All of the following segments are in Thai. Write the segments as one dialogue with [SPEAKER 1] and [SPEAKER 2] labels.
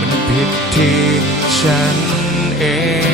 [SPEAKER 1] มั
[SPEAKER 2] นผิดที่ฉันเอง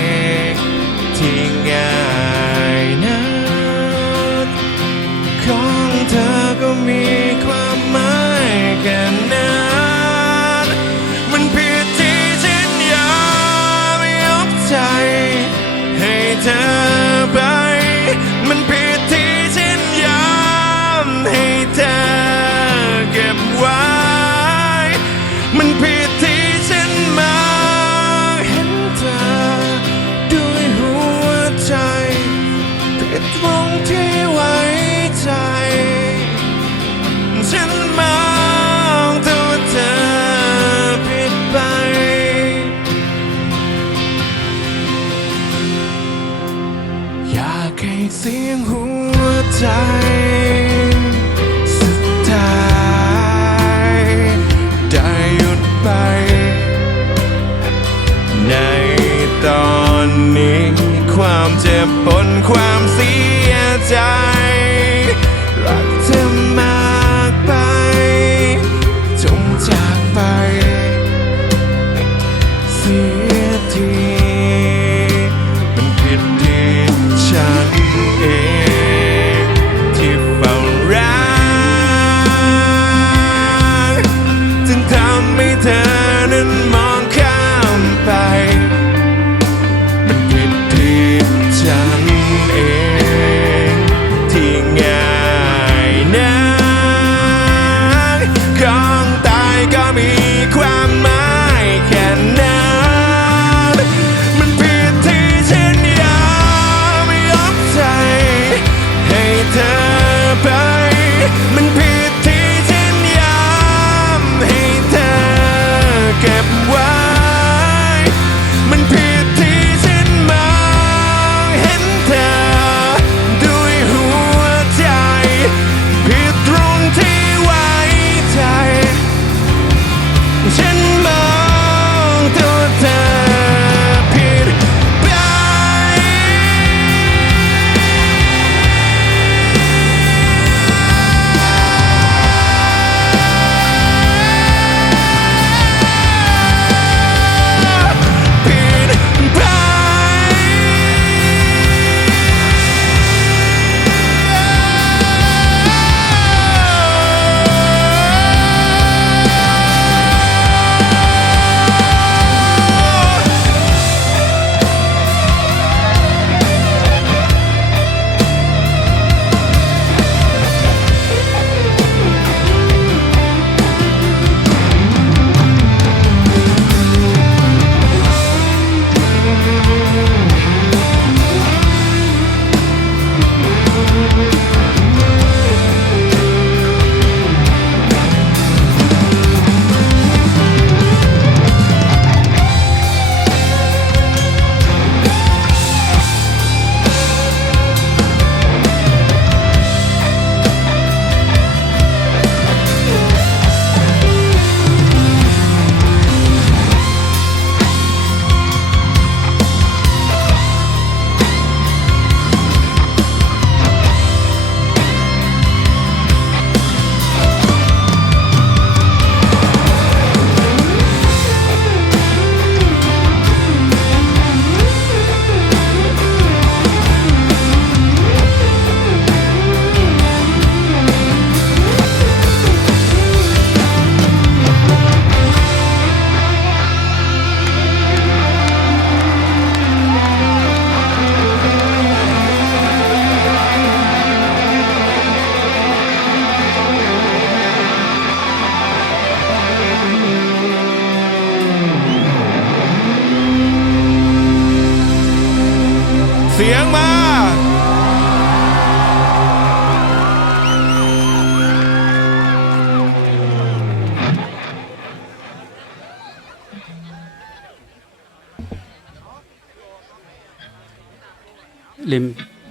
[SPEAKER 1] ลิม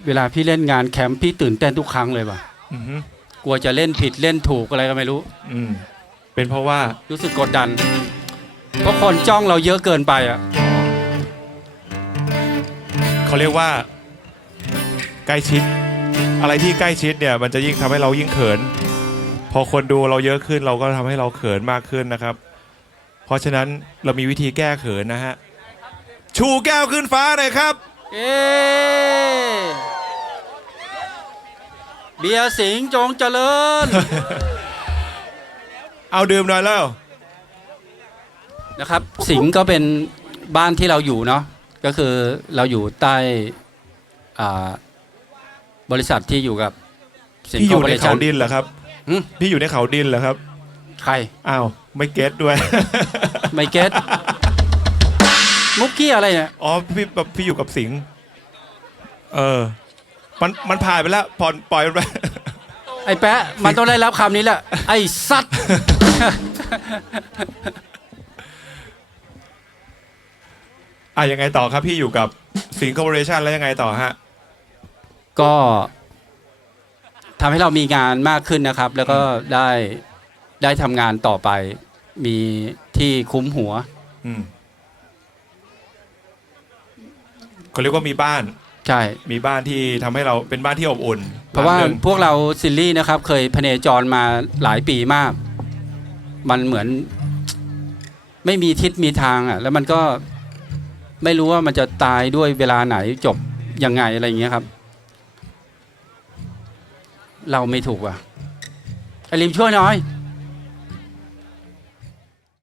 [SPEAKER 1] เวลาพี่เล่นงานแคมป์พี่ตื่นเต้นทุกครั้งเลยว่ะ
[SPEAKER 2] อือหือก
[SPEAKER 1] ลัวจะเล่นผิดเล่นถูกอะไรก็ไม่รู้
[SPEAKER 2] อืมเป็นเพราะว่า
[SPEAKER 1] รู้สึกกดดัน เพราะคนจ้องเราเยอะเกินไปอะ
[SPEAKER 2] เขาเรียกว่า ใกล้ชิด อะไรที่ใกล้ชิดเนี่ย มันจะยิ่งทำให้เรายิ่งเขิน พอคนดูเราเยอะขึ้นเราก็ทำให้เราเขินมากขึ้นนะครับ เพราะฉะนั้นเรามีวิธีแก้เขินนะฮะ ชูแก้วขึ้นฟ้าหน่อยครับ
[SPEAKER 1] เอ๊ เบียร์สิงห์จงเจริญ
[SPEAKER 2] เอาดื่มหน่อยแล้ว
[SPEAKER 1] นะครับ สิงห์ก็เป็นบ้านที่เราอยู่เนาะก็คือเราอยู่ใต้อ่าบริษัทที่อยู่กับสิง
[SPEAKER 2] พี่
[SPEAKER 1] ห์
[SPEAKER 2] อ
[SPEAKER 1] คอยู่ร์ปอ
[SPEAKER 2] ใน
[SPEAKER 1] เร
[SPEAKER 2] เขา
[SPEAKER 1] ชั่น
[SPEAKER 2] ดินเหรอครับ
[SPEAKER 1] หึ
[SPEAKER 2] พี่อยู่ในเขาดินเหรอครับ
[SPEAKER 1] ใคร
[SPEAKER 2] อ้าวไม่เก็ตด้วย
[SPEAKER 1] ไม่เก็ตมุกกี้อะไรเนี่ย
[SPEAKER 2] อ๋อพี่แบบพี่อยู่กับสิงห์เออ มันมันผ่านไปแล้วปล่อยปล่อยมันไป
[SPEAKER 1] ไอ้แปะมันต้องได้รับคำนี้แหละ ไอ้สัตว์
[SPEAKER 2] อะยังไงต่อครับพี่อยู่กับสิงห์คอร์ปอเรชันแล้วยังไงต่อฮะ
[SPEAKER 1] ก็ทำให้เรามีงานมากขึ้นนะครับ แล้วก็ได้ได้ทำงานต่อไป มีที่คุ้มหัว
[SPEAKER 2] อืมเขาเรียกว่ามีบ้าน
[SPEAKER 1] ใช่
[SPEAKER 2] มีบ้านที่ทำให้เราเป็นบ้านที่อบอุ่น
[SPEAKER 1] เพราะว่า
[SPEAKER 2] หลังหนึ่ง
[SPEAKER 1] พวกเราซิลลี่นะครับ เคยพเนจรมาหลายปีมาก มันเหมือน ไม่มีทิศมีทางอะ แล้วมันก็ไม่รู้ว่ามันจะตายด้วยเวลาไหนจบยังไงอะไรอย่างเงี้ยครับ เราไม่ถูกว่ะไอริมช่วยหน่อย